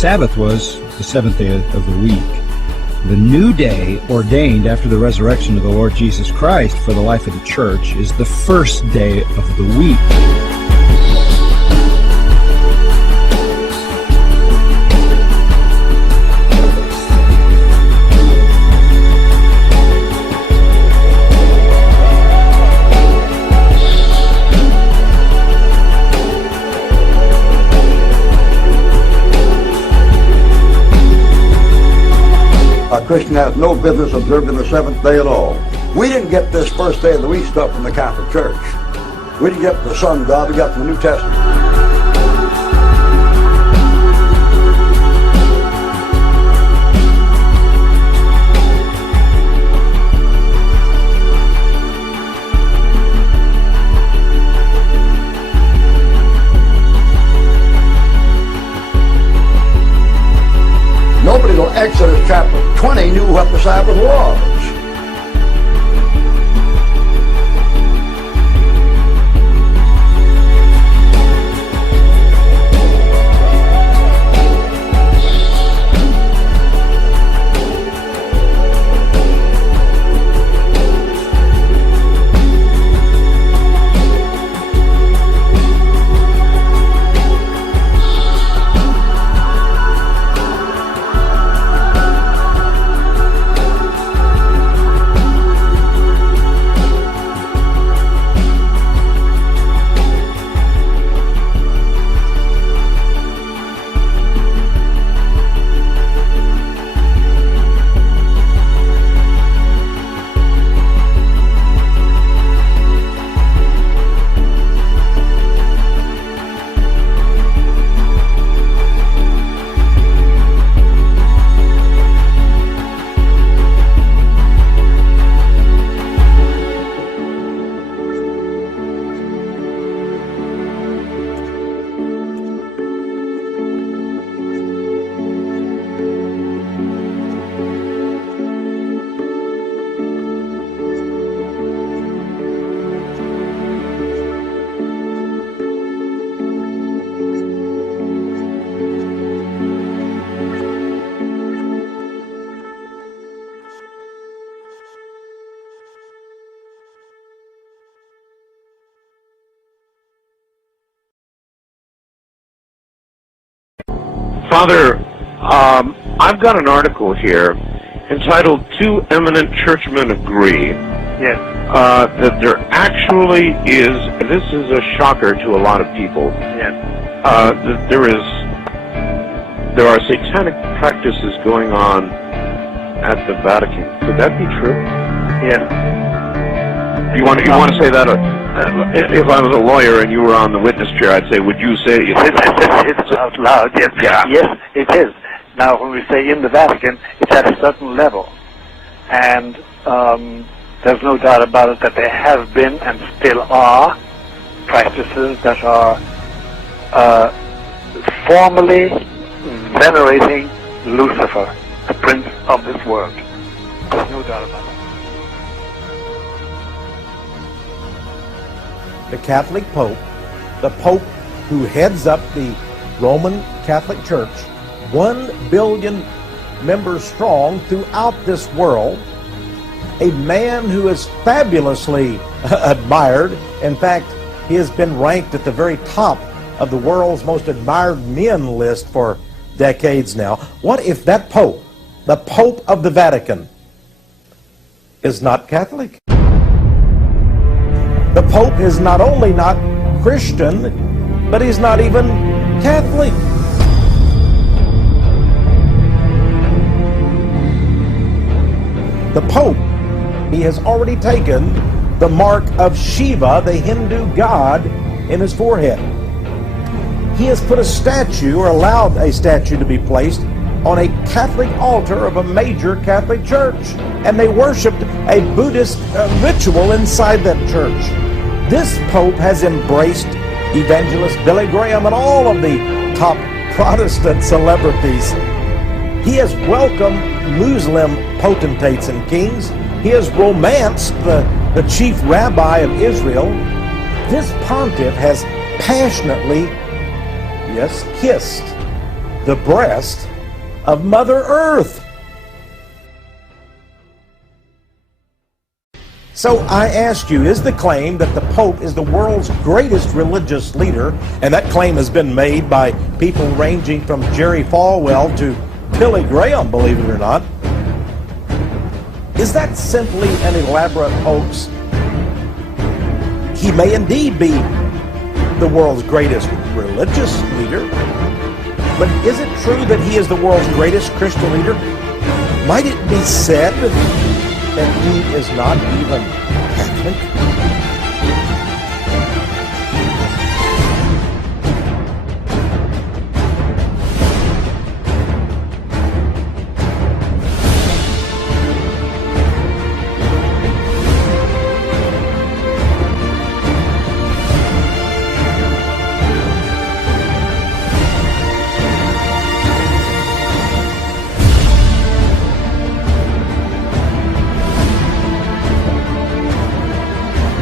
Sabbath was the seventh day of the week. The new day ordained after the resurrection of the Lord Jesus Christ for the life of the church is the first day of the week. A Christian has no business observing the seventh day at all. We didn't get this first day of the week stuff from the Catholic Church. We didn't get the Son God, we got from the New Testament. Nobody till Exodus chapter 20 knew what the Sabbath was. Father, I've got an article here entitled "Two Eminent Churchmen Agree." Yes. That there actually is, this is a shocker to a lot of people, Yes. that there are satanic practices going on at the Vatican. Could that be true? Yes. You want to say that? If I was a lawyer and you were on the witness chair, I'd say, would you say it? It's out loud, yes. Yeah. Yes, it is. Now, when we say in the Vatican, it's at a certain level. And there's no doubt about it that there have been and still are practices that are formally venerating Lucifer, the prince of this world. There's no doubt about it. The Catholic Pope, the Pope who heads up the Roman Catholic Church, 1 billion members strong throughout this world, a man who is fabulously admired. In fact, he has been ranked at the very top of the world's most admired men list for decades now. What if that Pope, the Pope of the Vatican, is not Catholic? The Pope is not only not Christian, but he's not even Catholic. The Pope, he has already taken the mark of Shiva, the Hindu god, in his forehead. He has put a statue, or allowed a statue to be placed, on a Catholic altar of a major Catholic church. And they worshipped a Buddhist ritual inside that church. This Pope has embraced evangelist Billy Graham and all of the top Protestant celebrities. He has welcomed Muslim potentates and kings. He has romanced the chief rabbi of Israel. This pontiff has passionately, yes, kissed the breast of Mother Earth. So I ask you, is the claim that the Pope is the world's greatest religious leader, and that claim has been made by people ranging from Jerry Falwell to Billy Graham, believe it or not, is that simply an elaborate hoax? He may indeed be the world's greatest religious leader, but is it true that he is the world's greatest Christian leader? Might it be said that he is not even Catholic?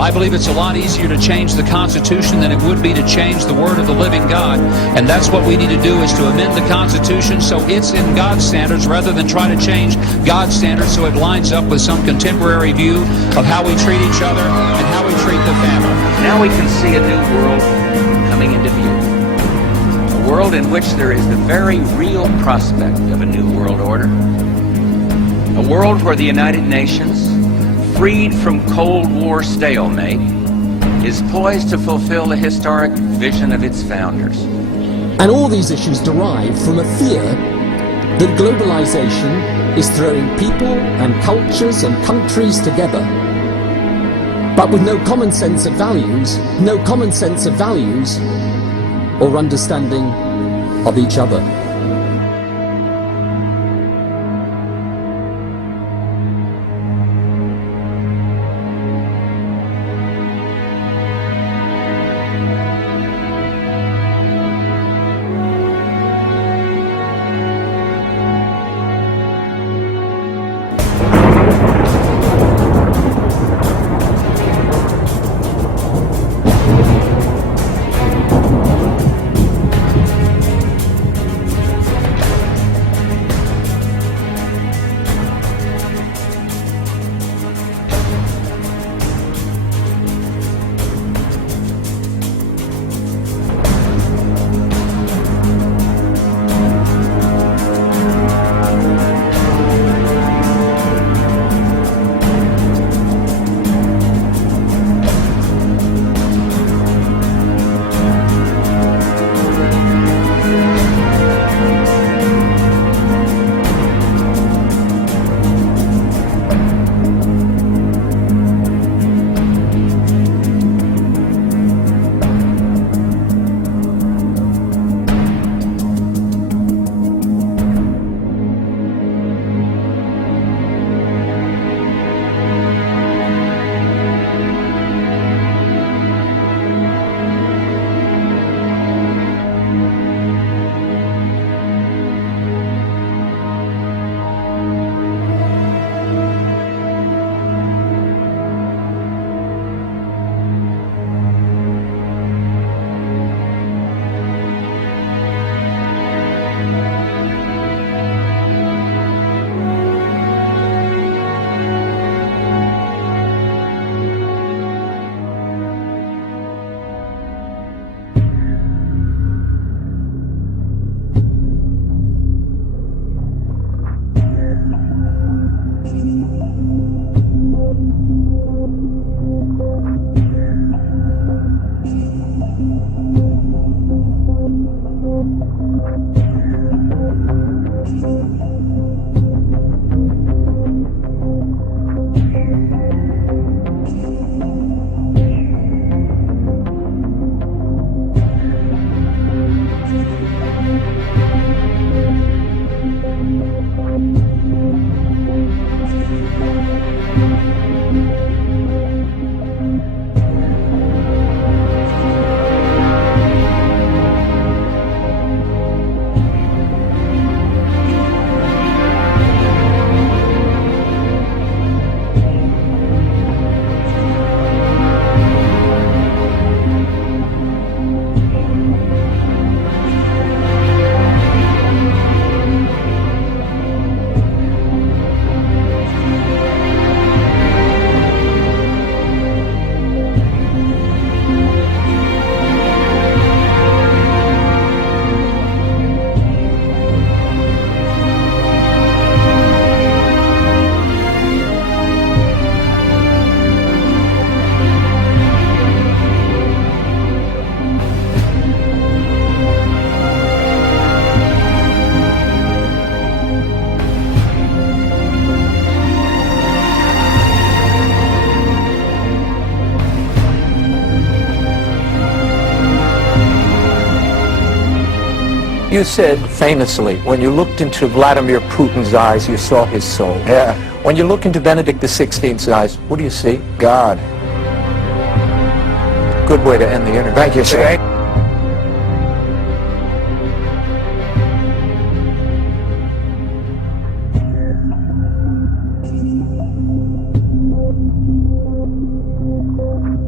I believe it's a lot easier to change the Constitution than it would be to change the Word of the living God. And that's what we need to do, is to amend the Constitution so it's in God's standards rather than try to change God's standards so it lines up with some contemporary view of how we treat each other and how we treat the family. Now we can see a new world coming into view. A world in which there is the very real prospect of a new world order. A world where the United Nations, freed from Cold War stalemate, is poised to fulfill the historic vision of its founders. And all these issues derive from a fear that globalization is throwing people and cultures and countries together, but with no common sense of values, or understanding of each other. You said famously, when you looked into Vladimir Putin's eyes, you saw his soul. Yeah. When you look into Benedict XVI's eyes, what do you see? God. Good way to end the interview. Thank you, sir.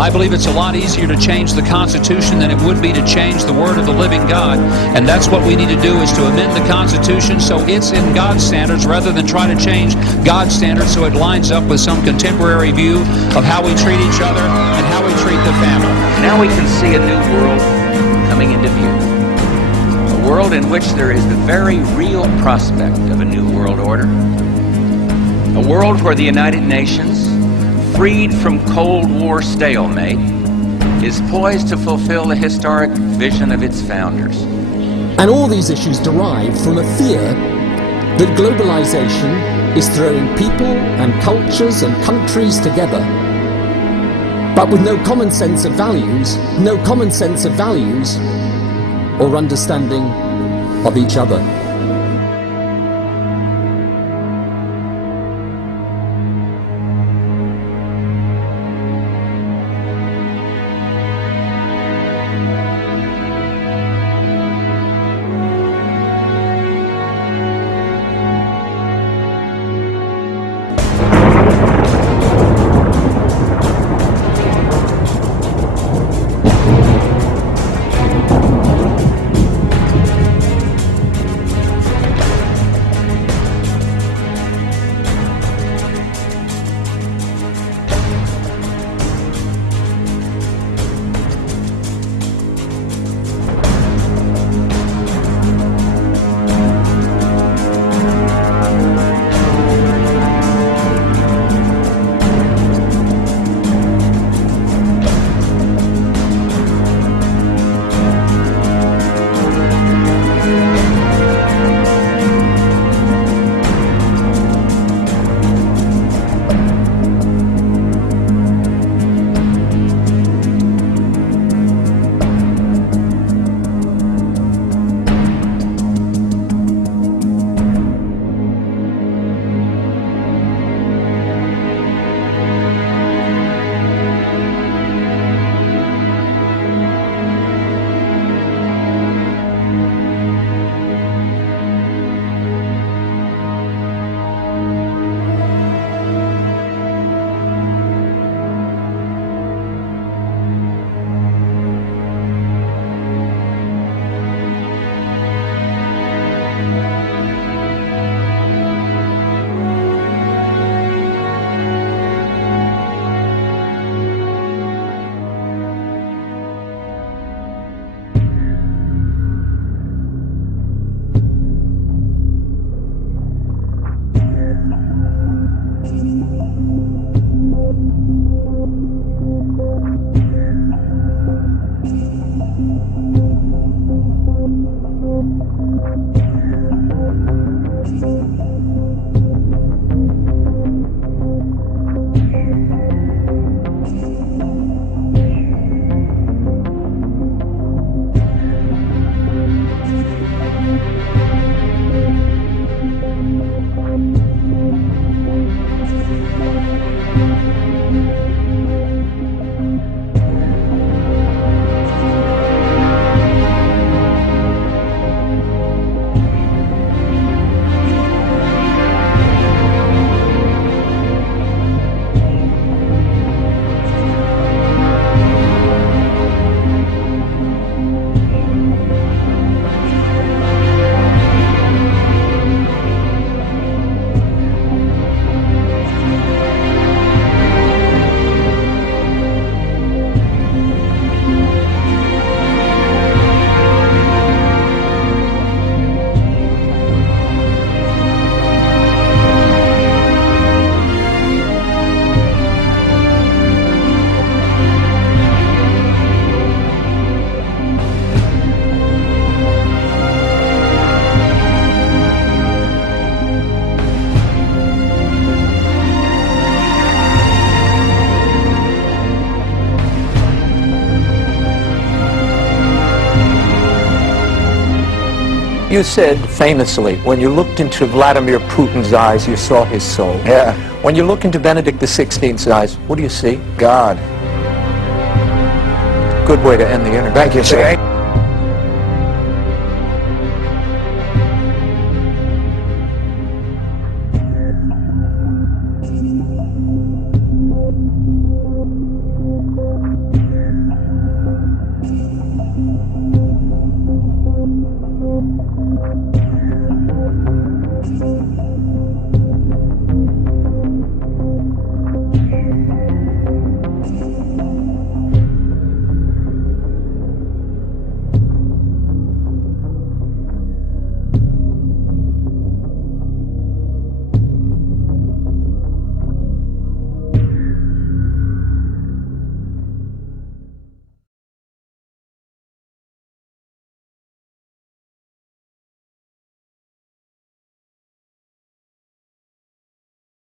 I believe it's a lot easier to change the Constitution than it would be to change the Word of the living God. And that's what we need to do, is to amend the Constitution so it's in God's standards rather than try to change God's standards so it lines up with some contemporary view of how we treat each other and how we treat the family. Now we can see a new world coming into view. A world in which there is the very real prospect of a new world order. A world where the United Nations, freed from Cold War stalemate, is poised to fulfill the historic vision of its founders. And all these issues derive from a fear that globalization is throwing people and cultures and countries together, but with no common sense of values or understanding of each other. You said famously, when you looked into Vladimir Putin's eyes, you saw his soul. Yeah. When you look into Benedict XVI's eyes, what do you see? God. Good way to end the interview. Thank you, sir.